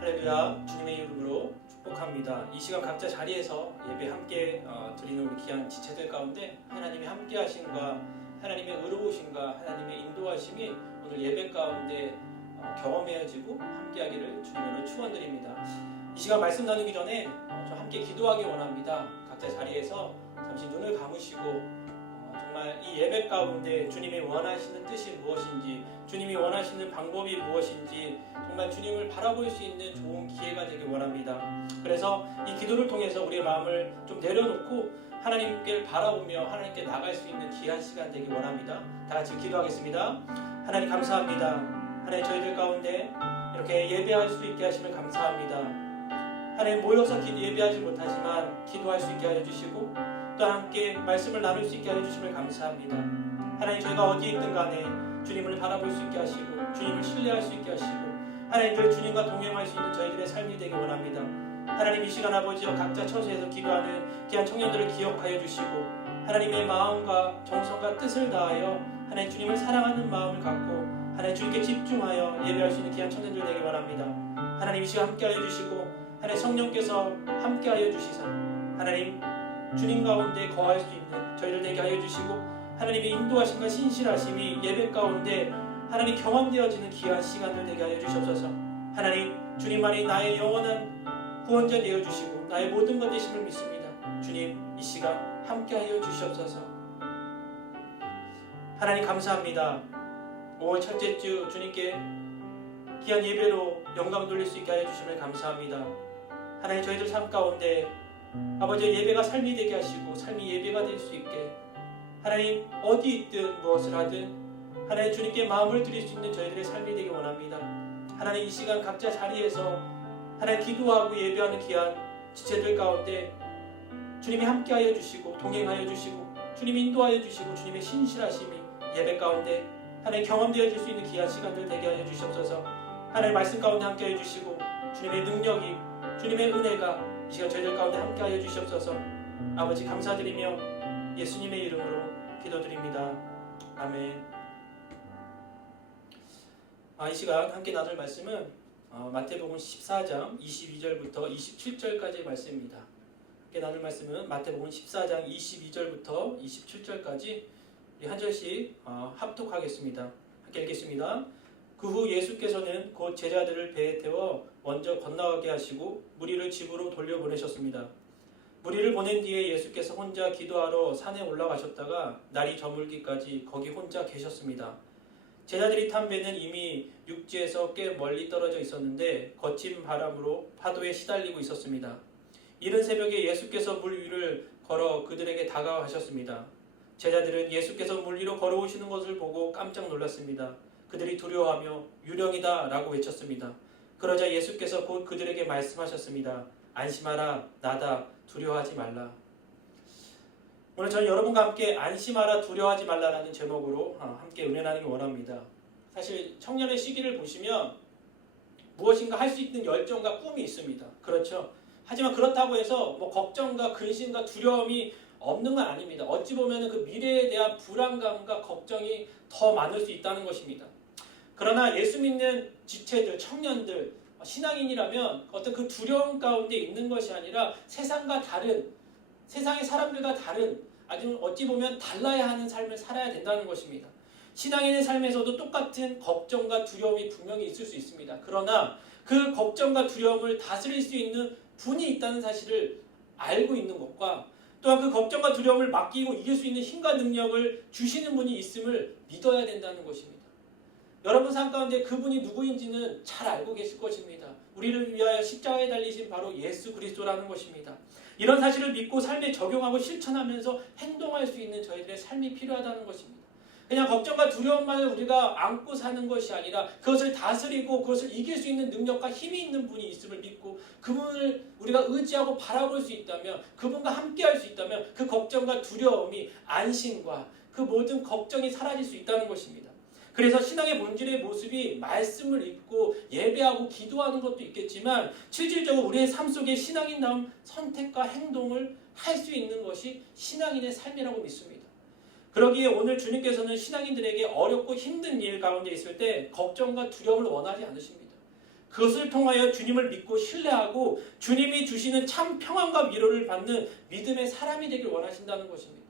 할렐루야, 주님의 이름으로 축복합니다. 이 시간 각자 자리에서 예배 함께 드리는 우리 귀한 지체들 가운데 하나님의 함께 하심과 하나님의 의로우심과 하나님의 인도하심이 오늘 예배 가운데 경험해지고 함께 하기를 주님으로 축원드립니다. 이 시간 말씀 나누기 전에 저 함께 기도하기 원합니다. 각자 자리에서 잠시 눈을 감으시고 정말 이 예배 가운데 주님이 원하시는 뜻이 무엇인지, 주님이 원하시는 방법이 무엇인지 정말 주님을 바라볼 수 있는 좋은 기회가 되길 원합니다. 그래서 이 기도를 통해서 우리의 마음을 좀 내려놓고 하나님께 바라보며 하나님께 나갈 수 있는 귀한 시간 되길 원합니다. 다 같이 기도하겠습니다. 하나님 감사합니다. 하나님 저희들 가운데 이렇게 예배할 수 있게 하심을 감사합니다. 하나님 모여서 예배하지 못하지만 기도할 수 있게 하여 주시고 또 함께 말씀을 나눌 수 있게 하여 주심을 감사합니다. 하나님 저희가 어디에 있든 간에 주님을 바라볼 수 있게 하시고 주님을 신뢰할 수 있게 하시고 하나님 늘 주님과 동행할 수 있는 저희들의 삶이 되길 원합니다. 하나님 이 시간 아버지여 각자 처소에서 기도하는 귀한 청년들을 기억하여 주시고 하나님의 마음과 정성과 뜻을 다하여 하나님 주님을 사랑하는 마음을 갖고 하나님 주님께 집중하여 예배할 수 있는 귀한 청년들 되길 원합니다. 하나님 이 시간 함께하여 주시고 하나님 성령께서 함께하여 주시사 하나님 주님 가운데 거할 수 있는 저희들 되게 하여 주시고 하나님의 인도하심과 신실하심이 예배 가운데 하나님 경험되어지는 귀한 시간들 되게 하여 주시옵소서. 하나님 주님만이 나의 영원한 구원자 되어 주시고 나의 모든 것 되심을 믿습니다. 주님 이 시간 함께 하여 주시옵소서. 하나님 감사합니다. 5월 첫째 주 주님께 귀한 예배로 영광 돌릴 수 있게 하여 주심을 감사합니다. 하나님 저희들 삶 가운데 아버지 예배가 삶이 되게 하시고 삶이 예배가 될 수 있게 하나님 어디 있든 무엇을 하든 하나님 주님께 마음을 드릴 수 있는 저희들의 삶이 되기 원합니다. 하나님 이 시간 각자 자리에서 하나님 기도하고 예배하는 귀한 지체들 가운데 주님이 함께하여 주시고 동행하여 주시고 주님이 인도하여 주시고 주님의 신실하심이 예배 가운데 하나님 경험되어질 수 있는 귀한 시간들 되게 하여 주시옵소서. 하나님 말씀 가운데 함께하여 주시고 주님의 능력이 주님의 은혜가 이 시간 저희들 가운데 함께하여 주시옵소서. 아버지 감사드리며 예수님의 이름으로 기도드립니다. 아멘. 이 시간 함께 나눌 말씀은 마태복음 14장 22절부터 27절까지의 말씀입니다. 함께 나눌 말씀은 마태복음 14장 22절부터 27절까지 한 절씩 합독하겠습니다. 함께 읽겠습니다. 그 후 예수께서는 곧 제자들을 배에 태워 먼저 건너가게 하시고 무리를 집으로 돌려보내셨습니다. 무리를 보낸 뒤에 예수께서 혼자 기도하러 산에 올라가셨다가 날이 저물기까지 거기 혼자 계셨습니다. 제자들이 탄 배는 이미 육지에서 꽤 멀리 떨어져 있었는데 거친 바람으로 파도에 시달리고 있었습니다. 이른 새벽에 예수께서 물 위를 걸어 그들에게 다가가셨습니다. 제자들은 예수께서 물 위로 걸어오시는 것을 보고 깜짝 놀랐습니다. 그들이 두려워하며 유령이다 라고 외쳤습니다. 그러자 예수께서 곧 그들에게 말씀하셨습니다. 안심하라, 나다, 두려워하지 말라. 오늘 저는 여러분과 함께 안심하라, 두려워하지 말라라는 제목으로 함께 은혜 나누기 원합니다. 사실 청년의 시기를 보시면 무엇인가 할 수 있는 열정과 꿈이 있습니다. 그렇죠? 하지만 그렇다고 해서 걱정과 근심과 두려움이 없는 건 아닙니다. 어찌 보면 그 미래에 대한 불안감과 걱정이 더 많을 수 있다는 것입니다. 그러나 예수 믿는 지체들, 청년들, 신앙인이라면 어떤 그 두려움 가운데 있는 것이 아니라 세상과 다른, 세상의 사람들과 다른, 아주 어찌 보면 달라야 하는 삶을 살아야 된다는 것입니다. 신앙인의 삶에서도 똑같은 걱정과 두려움이 분명히 있을 수 있습니다. 그러나 그 걱정과 두려움을 다스릴 수 있는 분이 있다는 사실을 알고 있는 것과 또한 그 걱정과 두려움을 맡기고 이길 수 있는 힘과 능력을 주시는 분이 있음을 믿어야 된다는 것입니다. 여러분 삶 가운데 그분이 누구인지는 잘 알고 계실 것입니다. 우리를 위하여 십자가에 달리신 바로 예수 그리스도라는 것입니다. 이런 사실을 믿고 삶에 적용하고 실천하면서 행동할 수 있는 저희들의 삶이 필요하다는 것입니다. 그냥 걱정과 두려움만을 우리가 안고 사는 것이 아니라 그것을 다스리고 그것을 이길 수 있는 능력과 힘이 있는 분이 있음을 믿고 그분을 우리가 의지하고 바라볼 수 있다면, 그분과 함께할 수 있다면 그 걱정과 두려움이 안심과 그 모든 걱정이 사라질 수 있다는 것입니다. 그래서 신앙의 본질의 모습이 말씀을 읽고 예배하고 기도하는 것도 있겠지만 실질적으로 우리의 삶 속에 신앙인다운 선택과 행동을 할 수 있는 것이 신앙인의 삶이라고 믿습니다. 그러기에 오늘 주님께서는 신앙인들에게 어렵고 힘든 일 가운데 있을 때 걱정과 두려움을 원하지 않으십니다. 그것을 통하여 주님을 믿고 신뢰하고 주님이 주시는 참 평안과 위로를 받는 믿음의 사람이 되길 원하신다는 것입니다.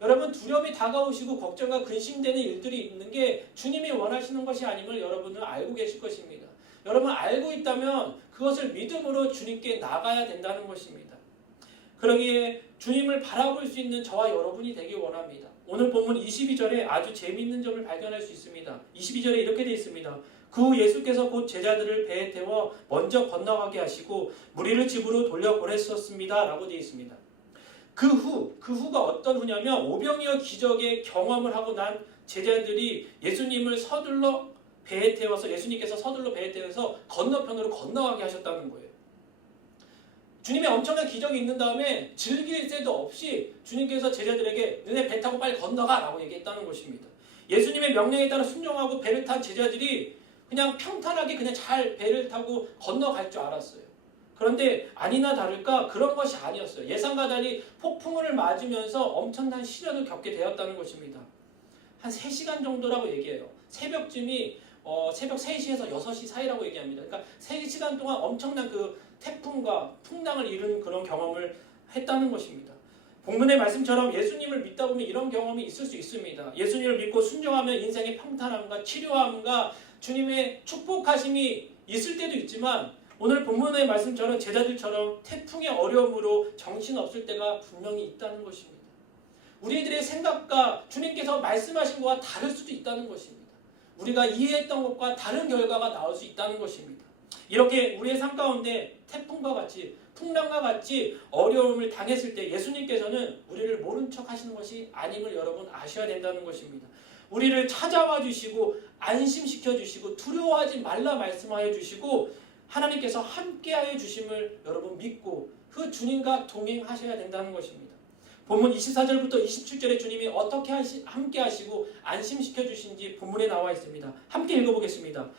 여러분, 두려움이 다가오시고 걱정과 근심되는 일들이 있는 게 주님이 원하시는 것이 아님을 여러분은 알고 계실 것입니다. 여러분 알고 있다면 그것을 믿음으로 주님께 나가야 된다는 것입니다. 그러기에 주님을 바라볼 수 있는 저와 여러분이 되길 원합니다. 오늘 본문 22절에 아주 재미있는 점을 발견할 수 있습니다. 22절에 이렇게 되어 있습니다. 그 후 예수께서 곧 제자들을 배에 태워 먼저 건너가게 하시고 무리를 집으로 돌려보냈었습니다. 라고 되어 있습니다. 그 후가 어떤 후냐면 오병이어 기적의 경험을 하고 난 제자들이 예수님을 서둘러 배에 태워서 예수님께서 서둘러 배에 태워서 건너편으로 건너가게 하셨다는 거예요. 주님의 엄청난 기적이 있는 다음에 즐길 새도 없이 주님께서 제자들에게 너네 배 타고 빨리 건너가 라고 얘기했다는 것입니다. 예수님의 명령에 따라 순종하고 배를 탄 제자들이 그냥 평탄하게 그냥 잘 배를 타고 건너갈 줄 알았어요. 그런데 아니나 다를까 그런 것이 아니었어요. 예상과 달리 폭풍을 맞으면서 엄청난 시련을 겪게 되었다는 것입니다. 한 3시간 정도라고 얘기해요. 새벽쯤이 새벽 3시에서 6시 사이라고 얘기합니다. 그러니까 3시간 동안 엄청난 그 태풍과 풍랑을 이룬 그런 경험을 했다는 것입니다. 본문의 말씀처럼 예수님을 믿다 보면 이런 경험이 있을 수 있습니다. 예수님을 믿고 순종하면 인생의 평탄함과 치료함과 주님의 축복하심이 있을 때도 있지만 오늘 본문의 말씀처럼 제자들처럼 태풍의 어려움으로 정신없을 때가 분명히 있다는 것입니다. 우리들의 생각과 주님께서 말씀하신 것과 다를 수도 있다는 것입니다. 우리가 이해했던 것과 다른 결과가 나올 수 있다는 것입니다. 이렇게 우리의 삶 가운데 태풍과 같이 풍랑과 같이 어려움을 당했을 때 예수님께서는 우리를 모른 척 하시는 것이 아님을 여러분 아셔야 된다는 것입니다. 우리를 찾아와 주시고 안심시켜 주시고 두려워하지 말라 말씀하여 주시고 하나님께서 함께하여 주심을 여러분 믿고 그 주님과 동행하셔야 된다는 것입니다. 본문 24절부터 27절에 주님이 어떻게 함께 하시고 안심시켜 주신지 본문에 나와 있습니다. 함께 읽어보겠습니다.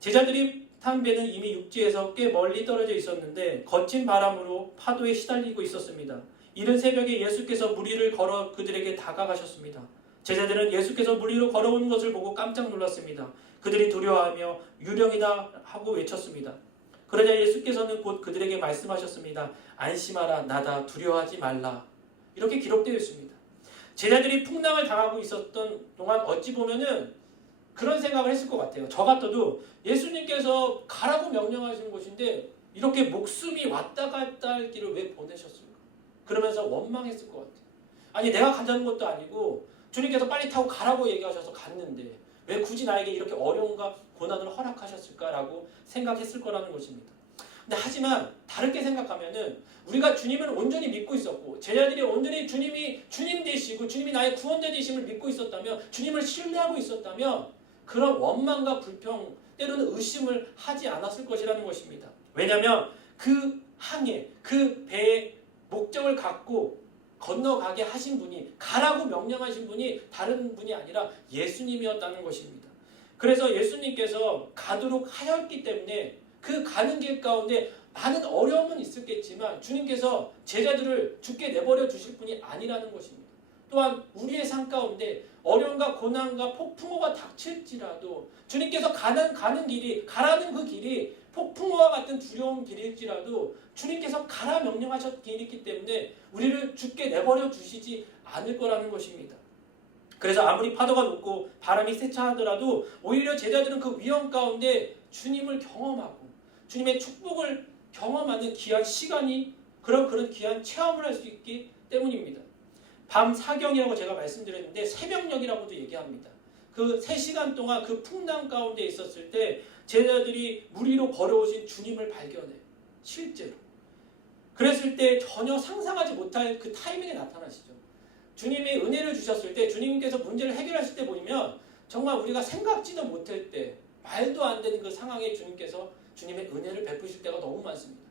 제자들이 탄 배는 이미 육지에서 꽤 멀리 떨어져 있었는데 거친 바람으로 파도에 시달리고 있었습니다. 이른 새벽에 예수께서 무리를 걸어 그들에게 다가가셨습니다. 제자들은 예수께서 무리로 걸어오는 것을 보고 깜짝 놀랐습니다. 그들이 두려워하며 유령이다 하고 외쳤습니다. 그러자 예수께서는 곧 그들에게 말씀하셨습니다. 안심하라, 나다, 두려워하지 말라. 이렇게 기록되어 있습니다. 제자들이 풍랑을 당하고 있었던 동안 어찌 보면은 그런 생각을 했을 것 같아요. 저 같아도 예수님께서 가라고 명령하시는 곳인데 이렇게 목숨이 왔다 갔다 할 길을 왜 보내셨을까? 그러면서 원망했을 것 같아요. 아니 내가 가자는 것도 아니고 주님께서 빨리 타고 가라고 얘기하셔서 갔는데 왜 굳이 나에게 이렇게 어려움과 고난을 허락하셨을까라고 생각했을 거라는 것입니다. 근데 하지만 다르게 생각하면은 우리가 주님을 온전히 믿고 있었고 제자들이 온전히 주님이 주님 되시고 주님이 나의 구원자 되심을 믿고 있었다면 주님을 신뢰하고 있었다면 그런 원망과 불평 때로는 의심을 하지 않았을 것이라는 것입니다. 왜냐하면 그 항해 그 배의 목적을 갖고 건너가게 하신 분이 가라고 명령하신 분이 다른 분이 아니라 예수님이었다는 것입니다. 그래서 예수님께서 가도록 하였기 때문에 그 가는 길 가운데 많은 어려움은 있었겠지만 주님께서 제자들을 죽게 내버려 주실 분이 아니라는 것입니다. 또한 우리의 삶 가운데 어려움과 고난과 폭풍우가 닥칠지라도 주님께서 가는 길이 가라는 그 길이 폭풍우와 같은 두려운 길일지라도 주님께서 가라 명령하셨던 길이기 때문에 우리를 죽게 내버려 주시지 않을 거라는 것입니다. 그래서 아무리 파도가 높고 바람이 세차하더라도 오히려 제자들은 그 위험 가운데 주님을 경험하고 주님의 축복을 경험하는 귀한 시간이 그런 귀한 체험을 할 수 있기 때문입니다. 밤 사경이라고 제가 말씀드렸는데 새벽녘이라고도 얘기합니다. 그 3시간 동안 그 풍랑 가운데 있었을 때 제자들이 무리로 걸어오신 주님을 발견해요. 실제로. 그랬을 때 전혀 상상하지 못할 그 타이밍에 나타나시죠. 주님이 은혜를 주셨을 때 주님께서 문제를 해결하실 때 보면 정말 우리가 생각지도 못할 때 말도 안 되는 그 상황에 주님께서 주님의 은혜를 베푸실 때가 너무 많습니다.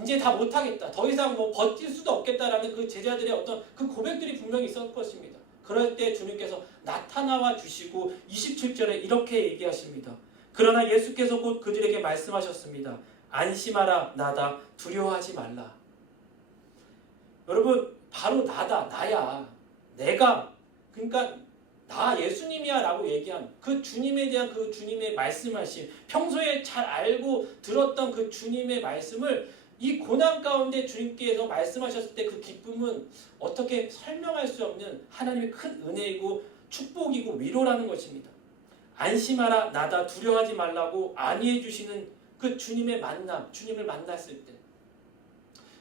이제 다 못하겠다. 더 이상 버틸 수도 없겠다라는 그 제자들의 어떤 그 고백들이 분명히 있었을 것입니다. 그럴 때 주님께서 나타나와 주시고 27절에 이렇게 얘기하십니다. 그러나 예수께서 곧 그들에게 말씀하셨습니다. 안심하라, 나다, 두려워하지 말라. 여러분 바로 나다, 나야. 내가 그러니까 나 예수님이야 라고 얘기한 그 주님에 대한 그 주님의 말씀하신 평소에 잘 알고 들었던 그 주님의 말씀을 이 고난 가운데 주님께서 말씀하셨을 때 그 기쁨은 어떻게 설명할 수 없는 하나님의 큰 은혜이고 축복이고 위로라는 것입니다. 안심하라 나다 두려워하지 말라고 안위해 주시는 그 주님의 만남, 주님을 만났을 때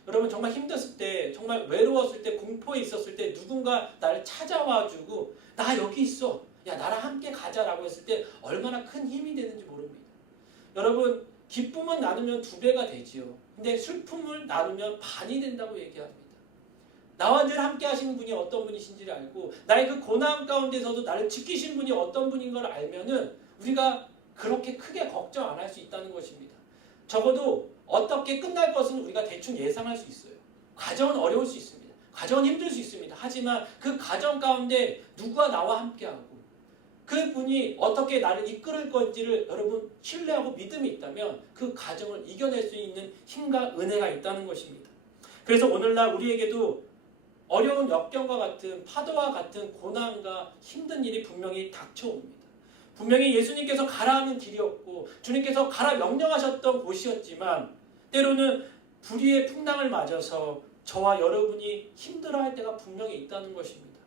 여러분 정말 힘들었을 때 정말 외로웠을 때 공포에 있었을 때 누군가 나를 찾아와주고 나 여기 있어 야 나랑 함께 가자라고 했을 때 얼마나 큰 힘이 되는지 모릅니다. 여러분 기쁨은 나누면 2배가 되지요. 근데 슬픔을 나누면 반이 된다고 얘기합니다. 나와 늘 함께 하시는 분이 어떤 분이신지를 알고 나의 그 고난 가운데서도 나를 지키신 분이 어떤 분인 걸 알면은 우리가 그렇게 크게 걱정 안 할 수 있다는 것입니다. 적어도 어떻게 끝날 것은 우리가 대충 예상할 수 있어요. 과정은 어려울 수 있습니다. 과정은 힘들 수 있습니다. 하지만 그 과정 가운데 누가 나와 함께하고 그분이 어떻게 나를 이끌을 건지를 여러분 신뢰하고 믿음이 있다면 그 과정을 이겨낼 수 있는 힘과 은혜가 있다는 것입니다. 그래서 오늘날 우리에게도 어려운 역경과 같은 파도와 같은 고난과 힘든 일이 분명히 닥쳐옵니다. 분명히 예수님께서 가라 하는 길이었고 주님께서 가라 명령하셨던 곳이었지만 때로는 불의의 풍랑을 맞아서 저와 여러분이 힘들어할 때가 분명히 있다는 것입니다.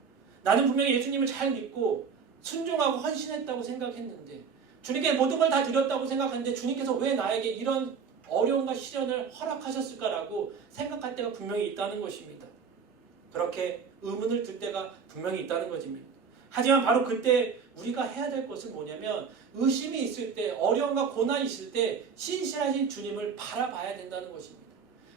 나는 분명히 예수님을 잘 믿고 순종하고 헌신했다고 생각했는데 주님께 모든 걸 다 드렸다고 생각하는데 주님께서 왜 나에게 이런 어려움과 시련을 허락하셨을까라고 생각할 때가 분명히 있다는 것입니다. 그렇게 의문을 들 때가 분명히 있다는 것입니다. 하지만 바로 그때 우리가 해야 될 것은 뭐냐면 의심이 있을 때 어려움과 고난이 있을 때 신실하신 주님을 바라봐야 된다는 것입니다.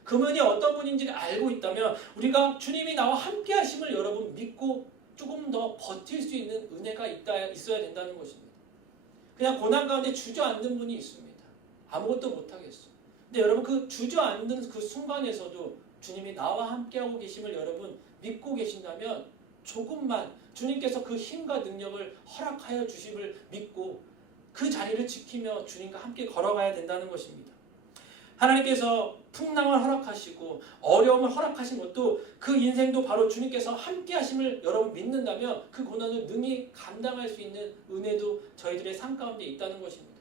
그분이 어떤 분인지를 알고 있다면 우리가 주님이 나와 함께 하심을 여러분 믿고 조금 더 버틸 수 있는 은혜가 있어야 된다는 것입니다. 그냥 고난 가운데 주저앉는 분이 있습니다. 아무것도 못하겠어. 근데 여러분 그 주저앉는 그 순간에서도 주님이 나와 함께하고 계심을 여러분 믿고 계신다면 조금만 주님께서 그 힘과 능력을 허락하여 주심을 믿고 그 자리를 지키며 주님과 함께 걸어가야 된다는 것입니다. 하나님께서 풍랑을 허락하시고 어려움을 허락하신 것도 그 인생도 바로 주님께서 함께 하심을 여러분 믿는다면 그 고난을 능히 감당할 수 있는 은혜도 저희들의 삶 가운데 있다는 것입니다.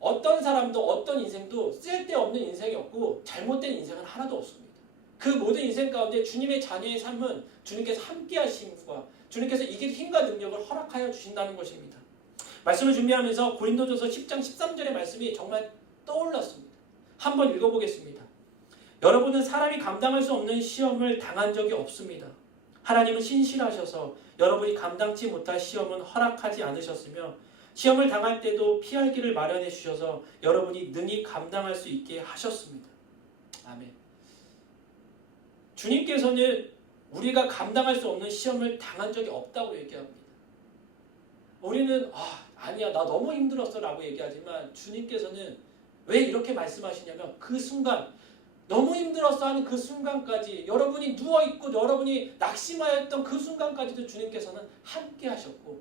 어떤 사람도 어떤 인생도 쓸데없는 인생이 없고 잘못된 인생은 하나도 없습니다. 그 모든 인생 가운데 주님의 자녀의 삶은 주님께서 함께 하심과 주님께서 이길 힘과 능력을 허락하여 주신다는 것입니다. 말씀을 준비하면서 고린도전서 10장 13절의 말씀이 정말 떠올랐습니다. 한번 읽어보겠습니다. 여러분은 사람이 감당할 수 없는 시험을 당한 적이 없습니다. 하나님은 신실하셔서 여러분이 감당치 못할 시험은 허락하지 않으셨으며 시험을 당할 때도 피할 길을 마련해 주셔서 여러분이 능히 감당할 수 있게 하셨습니다. 아멘. 주님께서는 우리가 감당할 수 없는 시험을 당한 적이 없다고 얘기합니다. 우리는 아니야 나 너무 힘들었어 라고 얘기하지만 주님께서는 왜 이렇게 말씀하시냐면 그 순간 너무 힘들었어 하는 그 순간까지 여러분이 누워있고 여러분이 낙심하였던 그 순간까지도 주님께서는 함께 하셨고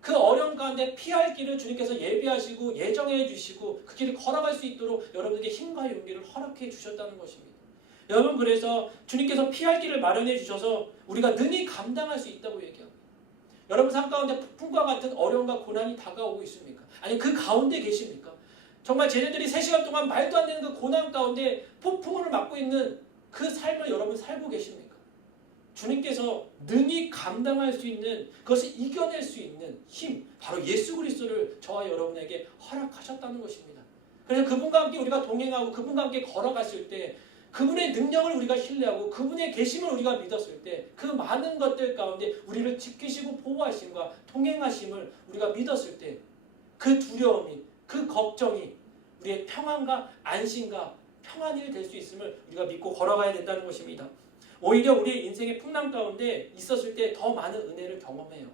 그 어려움 가운데 피할 길을 주님께서 예비하시고 예정해 주시고 그 길을 걸어갈 수 있도록 여러분에게 힘과 용기를 허락해 주셨다는 것입니다. 여러분 그래서 주님께서 피할 길을 마련해 주셔서 우리가 능히 감당할 수 있다고 얘기합니다. 여러분 삶 가운데 폭풍과 같은 어려움과 고난이 다가오고 있습니까? 아니 그 가운데 계십니까? 정말 쟤네들이 3시간 동안 말도 안 되는 그 고난 가운데 폭풍을 맞고 있는 그 삶을 여러분 살고 계십니까? 주님께서 능히 감당할 수 있는 그것을 이겨낼 수 있는 힘 바로 예수 그리스도를 저와 여러분에게 허락하셨다는 것입니다. 그래서 그분과 함께 우리가 동행하고 그분과 함께 걸어갔을 때 그분의 능력을 우리가 신뢰하고 그분의 계심을 우리가 믿었을 때 그 많은 것들 가운데 우리를 지키시고 보호하심과 동행하심을 우리가 믿었을 때 그 두려움이 그 걱정이 우리의 평안과 안심과 평안이 될 수 있음을 우리가 믿고 걸어가야 된다는 것입니다. 오히려 우리의 인생의 풍랑 가운데 있었을 때 더 많은 은혜를 경험해요.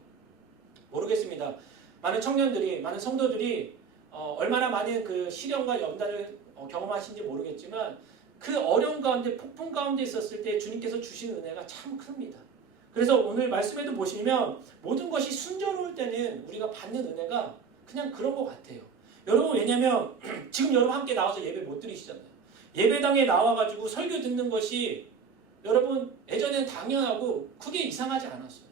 모르겠습니다. 많은 청년들이 많은 성도들이 얼마나 많은 그 시련과 연단을 경험하신지 모르겠지만 그 어려움 가운데 폭풍 가운데 있었을 때 주님께서 주신 은혜가 참 큽니다. 그래서 오늘 말씀에도 보시면 모든 것이 순조로울 때는 우리가 받는 은혜가 그냥 그런 것 같아요. 여러분 왜냐면 지금 여러분 함께 나와서 예배 못 드리시잖아요. 예배당에 나와가지고 설교 듣는 것이 여러분 예전에는 당연하고 크게 이상하지 않았어요.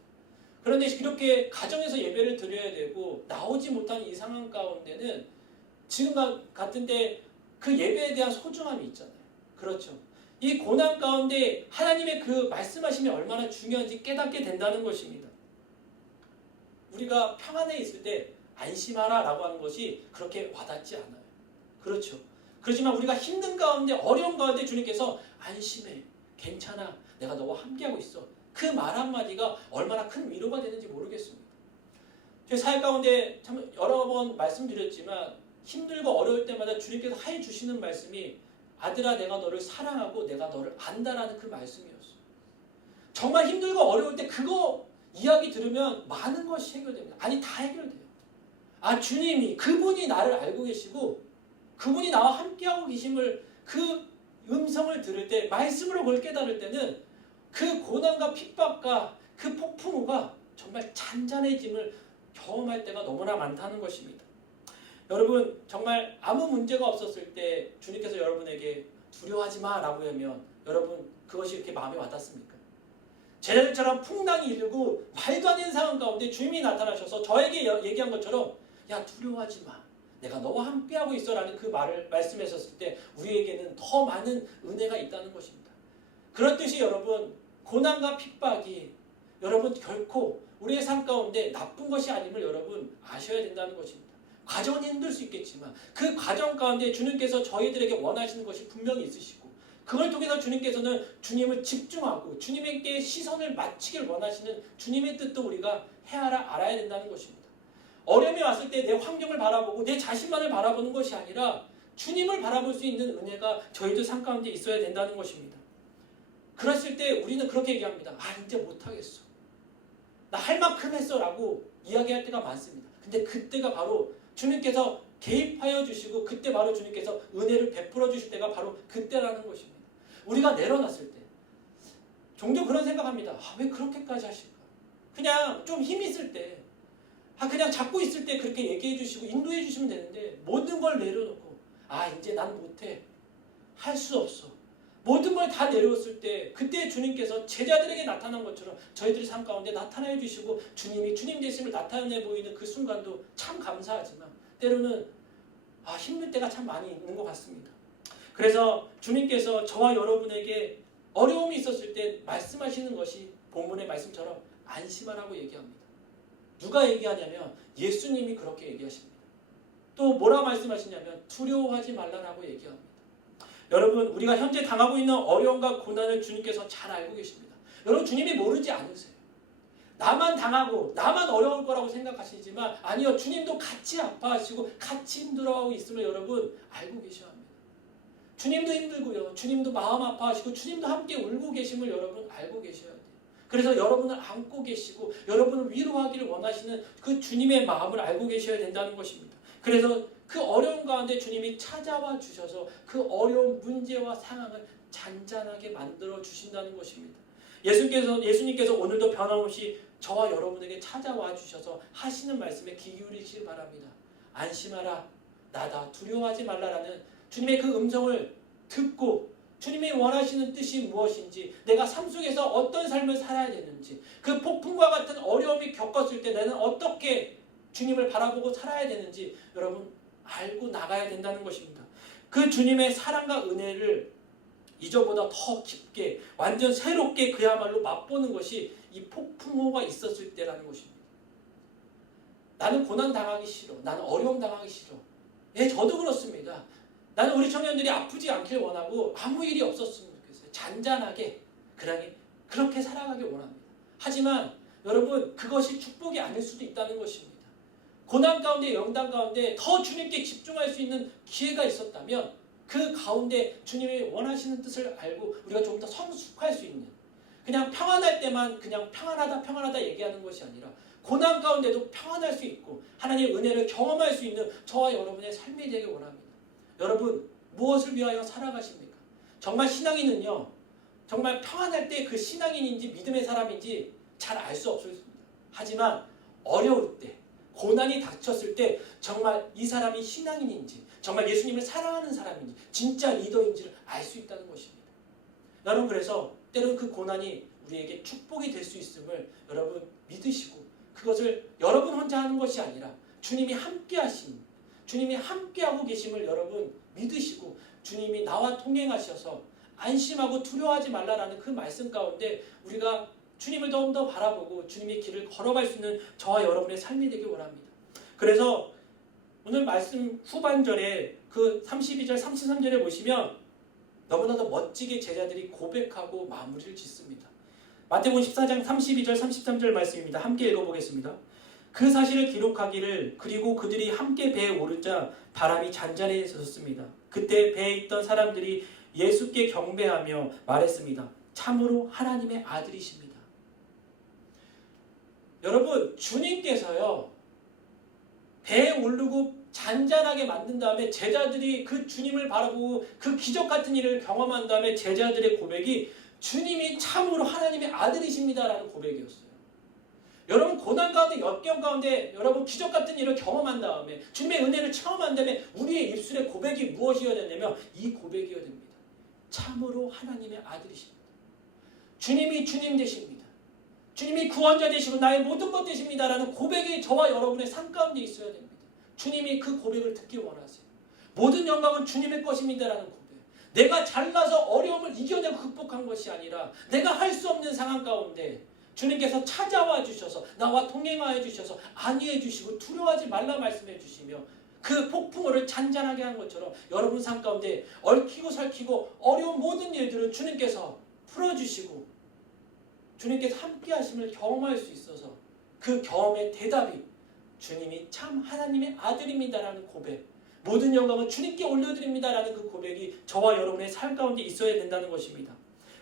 그런데 이렇게 가정에서 예배를 드려야 되고 나오지 못하는 이 상황 가운데는 지금 같은데 그 예배에 대한 소중함이 있잖아요. 그렇죠. 이 고난 가운데 하나님의 그 말씀하심이 얼마나 중요한지 깨닫게 된다는 것입니다. 우리가 평안에 있을 때 안심하라 라고 하는 것이 그렇게 와닿지 않아요. 그렇죠. 그렇지만 우리가 힘든 가운데 어려운 가운데 주님께서 안심해. 괜찮아. 내가 너와 함께하고 있어. 그 말 한마디가 얼마나 큰 위로가 되는지 모르겠습니다. 제 사역 가운데 참 여러 번 말씀드렸지만 힘들고 어려울 때마다 주님께서 해주시는 말씀이 아들아 내가 너를 사랑하고 내가 너를 안다라는 그 말씀이었어요. 정말 힘들고 어려울 때 그거 이야기 들으면 많은 것이 해결됩니다. 아니 다 해결돼요. 아 주님이 그분이 나를 알고 계시고 그분이 나와 함께하고 계심을 그 음성을 들을 때 말씀으로 그걸 깨달을 때는 그 고난과 핍박과 그 폭풍우가 정말 잔잔해짐을 경험할 때가 너무나 많다는 것입니다. 여러분 정말 아무 문제가 없었을 때 주님께서 여러분에게 두려워하지 마라고 하면 여러분 그것이 이렇게 마음에 와닿습니까? 제자들처럼 풍랑이 일고 말도 안 되는 상황 가운데 주님이 나타나셔서 저에게 얘기한 것처럼 야 두려워하지 마. 내가 너와 함께하고 있어라는 그 말을 말씀하셨을 때 우리에게는 더 많은 은혜가 있다는 것입니다. 그렇듯이 여러분 고난과 핍박이 여러분 결코 우리의 삶 가운데 나쁜 것이 아님을 여러분 아셔야 된다는 것입니다. 과정은 힘들 수 있겠지만 그 과정 가운데 주님께서 저희들에게 원하시는 것이 분명히 있으시고 그걸 통해서 주님께서는 주님을 집중하고 주님에게 시선을 맞추길 원하시는 주님의 뜻도 우리가 헤아라 알아야 된다는 것입니다. 어려움이 왔을 때 내 환경을 바라보고 내 자신만을 바라보는 것이 아니라 주님을 바라볼 수 있는 은혜가 저희들 삶 가운데 있어야 된다는 것입니다. 그랬을 때 우리는 그렇게 얘기합니다. 아 이제 못하겠어. 나 할 만큼 했어 라고 이야기할 때가 많습니다. 근데 그때가 바로 주님께서 개입하여 주시고 그때 바로 주님께서 은혜를 베풀어 주실 때가 바로 그때라는 것입니다. 우리가 내려놨을 때 종종 그런 생각합니다. 아, 왜 그렇게까지 하실까? 그냥 좀 힘 있을 때 그냥 잡고 있을 때 그렇게 얘기해 주시고 인도해 주시면 되는데 모든 걸 내려놓고 아 이제 난 못해. 할 수 없어. 모든 걸 다 내려왔을 때 그때 주님께서 제자들에게 나타난 것처럼 저희들의 삶 가운데 나타내 주시고 주님이 주님 되심을 나타내 보이는 그 순간도 참 감사하지만 때로는 힘들 때가 참 많이 있는 것 같습니다. 그래서 주님께서 저와 여러분에게 어려움이 있었을 때 말씀하시는 것이 본문의 말씀처럼 안심하라고 얘기합니다. 누가 얘기하냐면 예수님이 그렇게 얘기하십니다. 또 뭐라 말씀하시냐면 두려워하지 말라라고 얘기합니다. 여러분 우리가 현재 당하고 있는 어려움과 고난을 주님께서 잘 알고 계십니다. 여러분 주님이 모르지 않으세요. 나만 당하고 나만 어려울 거라고 생각하시지만 아니요 주님도 같이 아파하시고 같이 힘들어하고 있음을 여러분 알고 계셔야 합니다. 주님도 힘들고요. 주님도 마음 아파하시고 주님도 함께 울고 계심을 여러분 알고 계셔야 돼요. 그래서 여러분을 안고 계시고 여러분을 위로하기를 원하시는 그 주님의 마음을 알고 계셔야 된다는 것입니다. 그래서 그 어려움 가운데 주님이 찾아와 주셔서 그 어려운 문제와 상황을 잔잔하게 만들어 주신다는 것입니다. 예수님께서 오늘도 변함없이 저와 여러분에게 찾아와 주셔서 하시는 말씀에 귀 기울이시길 바랍니다. 안심하라. 나다. 두려워하지 말라라는 주님의 그 음성을 듣고 주님이 원하시는 뜻이 무엇인지 내가 삶 속에서 어떤 삶을 살아야 되는지 그 폭풍과 같은 어려움이 겪었을 때 나는 어떻게 주님을 바라보고 살아야 되는지 여러분 알고 나가야 된다는 것입니다. 그 주님의 사랑과 은혜를 이전보다 더 깊게 완전 새롭게 그야말로 맛보는 것이 이 폭풍우가 있었을 때라는 것입니다. 나는 고난 당하기 싫어. 나는 어려움 당하기 싫어. 예, 저도 그렇습니다. 나는 우리 청년들이 아프지 않길 원하고 아무 일이 없었으면 좋겠어요. 잔잔하게 그렇게 살아가길 원합니다. 하지만 여러분 그것이 축복이 아닐 수도 있다는 것입니다. 고난 가운데 영당 가운데 더 주님께 집중할 수 있는 기회가 있었다면 그 가운데 주님이 원하시는 뜻을 알고 우리가 조금 더 성숙할 수 있는 그냥 평안할 때만 그냥 평안하다 얘기하는 것이 아니라 고난 가운데도 평안할 수 있고 하나님의 은혜를 경험할 수 있는 저와 여러분의 삶이 되길 원합니다. 여러분 무엇을 위하여 살아가십니까? 정말 신앙인은요. 정말 평안할 때 그 신앙인인지 믿음의 사람인지 잘 알 수 없습니다. 하지만 어려울 때 고난이 닥쳤을 때 정말 이 사람이 신앙인인지 정말 예수님을 사랑하는 사람인지 진짜 리더인지를 알 수 있다는 것입니다. 여러분 그래서 때로는 그 고난이 우리에게 축복이 될 수 있음을 여러분 믿으시고 그것을 여러분 혼자 하는 것이 아니라 주님이 함께 하신, 주님이 함께하고 계심을 여러분 믿으시고 주님이 나와 동행하셔서 안심하고 두려워하지 말라라는 그 말씀 가운데 우리가 주님을 더 바라보고 주님의 길을 걸어갈 수 있는 저와 여러분의 삶이 되길 원합니다. 그래서 오늘 말씀 후반절에 그 32절 33절에 보시면 너무나도 멋지게 제자들이 고백하고 마무리를 짓습니다. 마태복음 14장 32절 33절 말씀입니다. 함께 읽어보겠습니다. 그 사실을 기록하기를 그리고 그들이 함께 배에 오르자 바람이 잔잔해졌습니다. 그때 배에 있던 사람들이 예수께 경배하며 말했습니다. 참으로 하나님의 아들이십니다. 여러분, 주님께서요 배에 오르고 잔잔하게 만든 다음에 제자들이 그 주님을 바라보고 그 기적 같은 일을 경험한 다음에 제자들의 고백이 주님이 참으로 하나님의 아들이십니다라는 고백이었어요. 여러분, 고난 가운데 역경 가운데 여러분 기적 같은 일을 경험한 다음에 주님의 은혜를 체험한 다음에 우리의 입술의 고백이 무엇이어야 되냐면 이 고백이어야 됩니다. 참으로 하나님의 아들이십니다. 주님이 주님 되십니다. 주님이 구원자 되시고 나의 모든 것 되십니다라는 고백이 저와 여러분의 삶 가운데 있어야 됩니다. 주님이 그 고백을 듣기 원하세요. 모든 영광은 주님의 것입니다라는 고백. 내가 잘나서 어려움을 이겨내고 극복한 것이 아니라 내가 할 수 없는 상황 가운데 주님께서 찾아와 주셔서 나와 동행하여 주셔서 안위해 주시고 두려워하지 말라 말씀해 주시며 그 폭풍우를 잔잔하게 한 것처럼 여러분 삶 가운데 얽히고 설키고 어려운 모든 일들을 주님께서 풀어주시고 주님께서 함께 하심을 경험할 수 있어서 그 경험의 대답이 주님이 참 하나님의 아들입니다라는 고백, 모든 영광은 주님께 올려드립니다라는 그 고백이 저와 여러분의 삶 가운데 있어야 된다는 것입니다.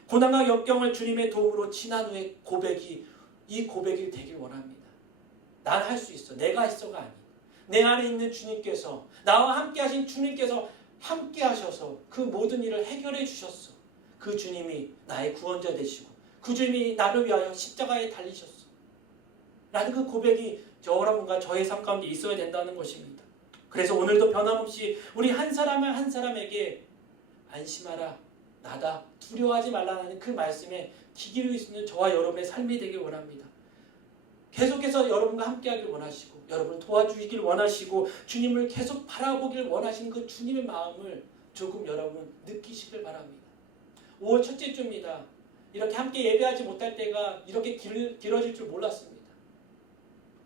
고난과 역경을 주님의 도움으로 지난 후에 고백이 이 고백이 되길 원합니다. 난 할 수 있어. 내가 했어가 아닌 내 안에 있는 주님께서 나와 함께 하신 주님께서 함께 하셔서 그 모든 일을 해결해 주셨어. 그 주님이 나의 구원자 되시고 그 주님이 나를 위하여 십자가에 달리셨어. 라는 그 고백이 여러분과 저의 삶 가운데 있어야 된다는 것입니다. 그래서 오늘도 변함없이 우리 한 사람 한 사람에게 안심하라, 나다, 두려워하지 말라는 그 말씀에 귀 기울일 수 있는 저와 여러분의 삶이 되길 원합니다. 계속해서 여러분과 함께하길 원하시고 여러분 도와주시길 원하시고 주님을 계속 바라보길 원하시는 그 주님의 마음을 조금 여러분 느끼시길 바랍니다. 5월 첫째 주입니다. 이렇게 함께 예배하지 못할 때가 이렇게 길어질 줄 몰랐습니다.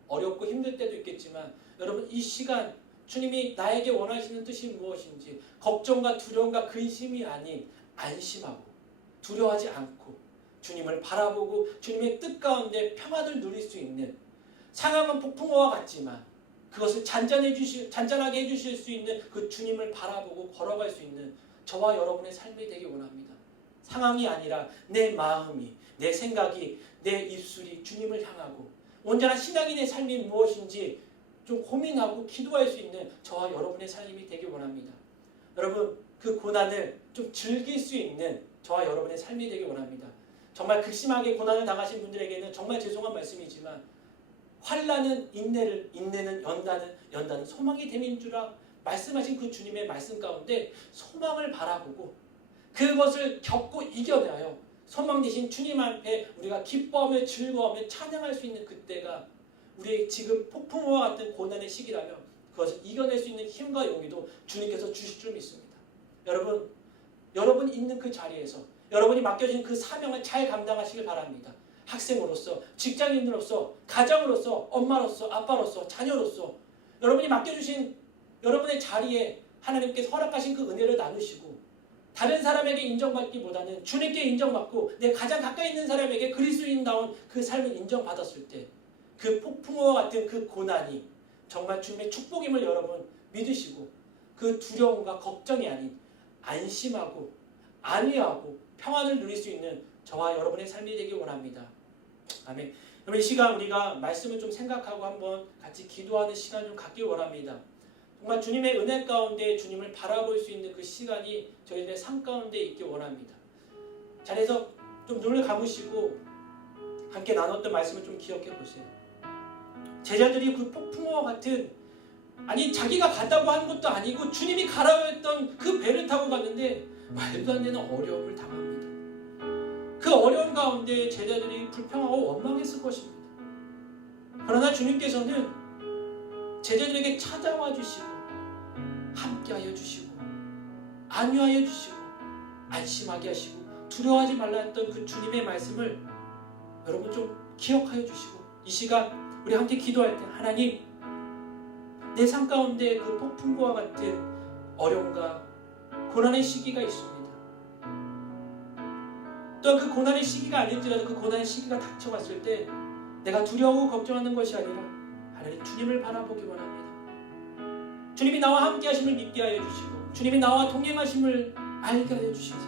어렵고 힘들 때도 있겠지만 여러분 이 시간 주님이 나에게 원하시는 뜻이 무엇인지 걱정과 두려움과 근심이 아닌 안심하고 두려워하지 않고 주님을 바라보고 주님의 뜻 가운데 평안을 누릴 수 있는 상황은 폭풍우와 같지만 그것을 잔잔하게 해주실 수 있는 그 주님을 바라보고 걸어갈 수 있는 저와 여러분의 삶이 되길 원합니다. 상황이 아니라 내 마음이, 내 생각이, 내 입술이 주님을 향하고 온전한 신앙인의 삶이 무엇인지 좀 고민하고 기도할 수 있는 저와 여러분의 삶이 되길 원합니다. 여러분 그 고난을 좀 즐길 수 있는 저와 여러분의 삶이 되길 원합니다. 정말 극심하게 고난을 당하신 분들에게는 정말 죄송한 말씀이지만 환난은 인내를, 인내는 연단은 소망이 됨인 줄아 말씀하신 그 주님의 말씀 가운데 소망을 바라보고 그것을 겪고 이겨내요. 소망 되신 주님 앞에 우리가 기뻐하며 즐거워하며 찬양할 수 있는 그때가 우리의 지금 폭풍우와 같은 고난의 시기라면 그것을 이겨낼 수 있는 힘과 용기도 주님께서 주실 줄 믿습니다. 여러분 있는 그 자리에서 여러분이 맡겨진 그 사명을 잘 감당하시길 바랍니다. 학생으로서, 직장인으로서, 가장으로서, 엄마로서, 아빠로서, 자녀로서 여러분이 맡겨주신 여러분의 자리에 하나님께서 허락하신 그 은혜를 나누시고 다른 사람에게 인정받기보다는 주님께 인정받고 내 가장 가까이 있는 사람에게 그리스도인다운 그 삶을 인정받았을 때 그 폭풍우와 같은 그 고난이 정말 주님의 축복임을 여러분 믿으시고 그 두려움과 걱정이 아닌 안심하고 안위하고 평안을 누릴 수 있는 저와 여러분의 삶이 되길 원합니다. 아멘. 그럼 이 시간 우리가 말씀을 좀 생각하고 한번 같이 기도하는 시간 좀 갖길 원합니다. 정말 주님의 은혜 가운데 주님을 바라볼 수 있는 그 시간이 저희들의 삶 가운데 있길 원합니다. 자리에서 좀 눈을 감으시고 함께 나눴던 말씀을 좀 기억해 보세요. 제자들이 그 폭풍우와 같은 아니 자기가 가다고 한 것도 아니고 주님이 가라고 했던 그 배를 타고 갔는데 말도 안 되는 어려움을 당합니다. 그 어려움 가운데 제자들이 불평하고 원망했을 것입니다. 그러나 주님께서는 제자들에게 찾아와 주시고 함께하여 주시고 안위하여 주시고 안심하게 하시고 두려워하지 말라 했던 그 주님의 말씀을 여러분 좀 기억하여 주시고 이 시간 우리 함께 기도할 때 하나님 내 삶 가운데 그 폭풍과 같은 어려움과 고난의 시기가 있습니다. 또한 그 고난의 시기가 아닌지라도 그 고난의 시기가 닥쳐왔을 때 내가 두려워하고 걱정하는 것이 아니라 하나님 주님을 바라보기 원합니다. 주님이 나와 함께 하심을 믿게 하여 주시고 주님이 나와 동행하심을 알게 하여 주시고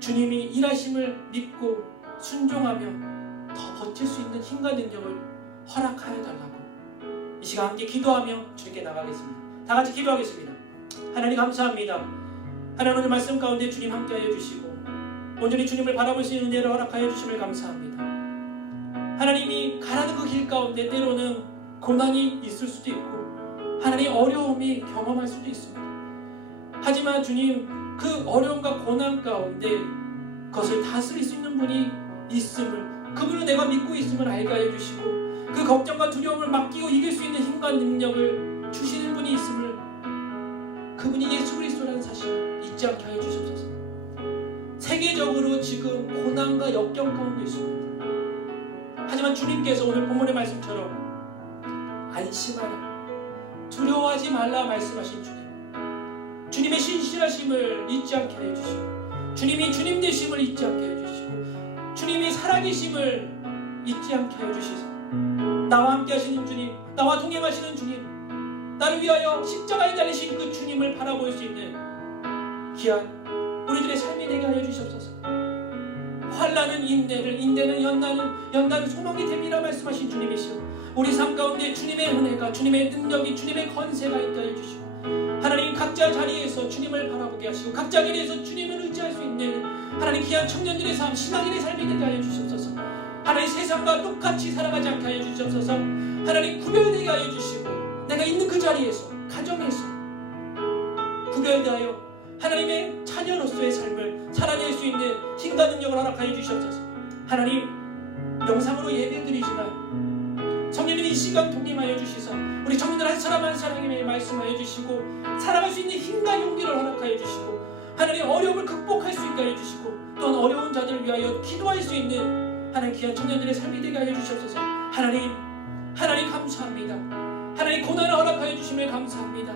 주님이 일하심을 믿고 순종하며 더 버틸 수 있는 힘과 능력을 허락하여 달라고 이 시간 함께 기도하며 주님께 나가겠습니다. 다 같이 기도하겠습니다. 하나님 감사합니다. 하나님 오늘 말씀 가운데 주님 함께 하여 주시고 온전히 주님을 바라볼 수 있는 은혜를 허락하여 주심을 감사합니다. 하나님이 가라는 그 길 가운데 때로는 고난이 있을 수도 있고 하나님 어려움이 경험할 수도 있습니다. 하지만 주님 그 어려움과 고난 가운데 그것을 다스릴 수 있는 분이 있음을 그분을 내가 믿고 있음을 알게 하여 주시고 그 걱정과 두려움을 맡기고 이길 수 있는 힘과 능력을 주시는 분이 있음을 그분이 예수 그리스도라는 사실을 잊지 않게 하여 주시옵소서. 세계적으로 지금 고난과 역경 가운데 있습니다. 하지만 주님께서 오늘 본문의 말씀처럼 안심하라 두려워하지 말라 말씀하신 주님의 신실하심을 잊지 않게 하여 주시고 주님이 주님 되심을 잊지 않게 하여 주시고 주님이 살아계심을 잊지 않게 하여 주시소. 나와 함께 하시는 주님, 나와 동행하시는 주님, 나를 위하여 십자가에 달리신 그 주님을 바라볼 수 있는 귀한 우리들의 삶이 되게 하여 주시옵소서. 환난은 인내를, 인내는 연단은 소망이 됨이라 말씀하신 주님이시오. 우리 삶 가운데 주님의 은혜가, 주님의 능력이, 주님의 권세가 있게 하여 주시고 하나님 각자 자리에서 주님을 바라보게 하시고 각자 자리에서 주님을 의지할 수 있는 하나님 귀한 청년들의 삶, 신앙인의 삶이 되게 하여 주시옵소서. 하나님 세상과 똑같이 살아가지 않게 하여 주시옵소서. 하나님 구별되게 하여 주시고 내가 있는 그 자리에서 가정에서 구별되어 하나님의 자녀로서의 삶을 살아낼 수 있는 힘과 능력을 허락하여 주시옵소서. 하나님 영상으로 예배드리지만 성령님 이 시간 동행하여 주시서 우리 청년들 한 사람 한 사람에게 말씀하여 주시고 살아갈 수 있는 힘과 용기를 허락하여 주시고 하나님 어려움을 극복할 수 있게 하여 주시고 또한 어려운 자들을 위하여 기도할 수 있는 하나님 귀한 청년들의 삶이 되게 하여 주시옵소서. 하나님 감사합니다. 하나님 고난을 허락하여 주심을 감사합니다.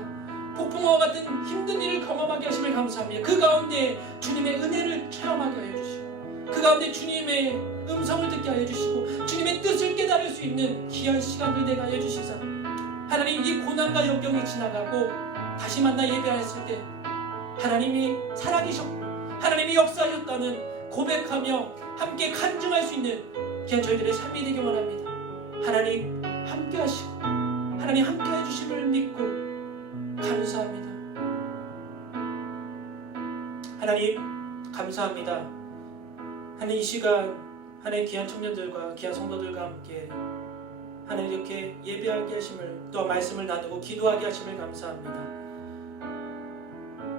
폭풍과 같은 힘든 일을 경험하게 하심을 감사합니다. 그 가운데 주님의 은혜를 체험하게 하여 주시고 그 가운데 주님의 음성을 듣게 하여 주시고 주님의 뜻을 깨달을 수 있는 귀한 시간을 되게 하여 주시사 하나님 이 고난과 역경이 지나가고 다시 만나 예배하였을 때 하나님이 살아계셨고 하나님이 역사하셨다는 고백하며 함께 간증할 수 있는 귀한 저희들의 삶이 되기 원합니다. 하나님 함께 하시고 하나님 함께 해주심을 믿고 감사합니다. 하나님 감사합니다. 하나님 이 시간 하나님 귀한 청년들과 귀한 성도들과 함께 하나님 이렇게 예배하게 하심을 또 말씀을 나누고 기도하게 하심을 감사합니다.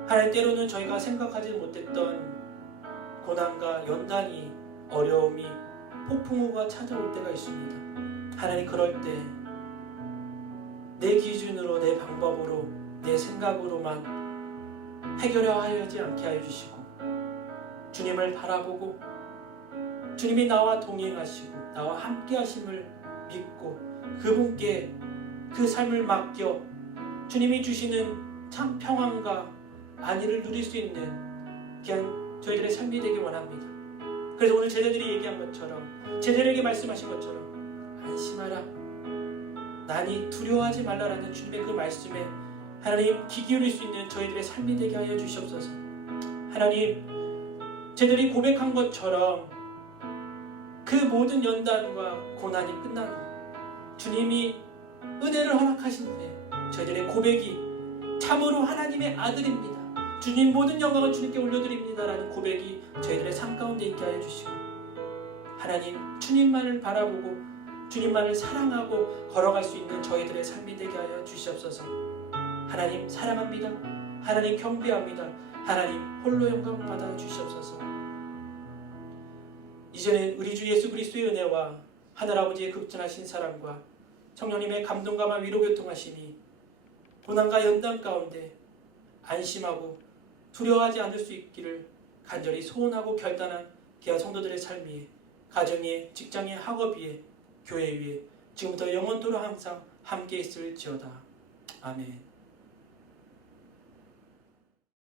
하나님 때로는 저희가 생각하지 못했던 고난과 연단이 어려움이 폭풍우가 찾아올 때가 있습니다. 하나님 그럴 때 내 기준으로 내 방법으로 내 생각으로만 해결하려 하지 않게 하여 주시고 주님을 바라보고 주님이 나와 동행하시고 나와 함께 하심을 믿고 그분께 그 삶을 맡겨 주님이 주시는 참 평안과 안위를 누릴 수 있는 그냥 저희들의 삶이 되기 원합니다. 그래서 오늘 제자들이 얘기한 것처럼 제자들에게 말씀하신 것처럼 안심하라 나니 두려워하지 말라라는 주님의 그 말씀에 하나님 귀 기울일 수 있는 저희들의 삶이 되게 하여 주시옵소서. 하나님 제자들이 고백한 것처럼 그 모든 연단과 고난이 끝난 후 주님이 은혜를 허락하신 후에 저희들의 고백이 참으로 하나님의 아들입니다. 주님 모든 영광을 주님께 올려드립니다라는 고백이 저희들의 삶 가운데 있게 하여 주시고 하나님 주님만을 바라보고 주님만을 사랑하고 걸어갈 수 있는 저희들의 삶이 되게 하여 주시옵소서. 하나님 사랑합니다. 하나님 경배합니다. 하나님 홀로 영광 받아 주시옵소서. 이제는 우리 주 예수 그리스도의 은혜와 하늘아버지의 극진하신 사랑과 성령님의 감동과 위로 교통하심이 고난과 연단 가운데 안심하고 두려워하지 않을 수 있기를 간절히 소원하고 결단한 귀한 성도들의 삶 위에, 가정 위에, 직장 위에, 학업 위에, 교회 위에 지금부터 영원토록 항상 함께 있을지어다. 아멘.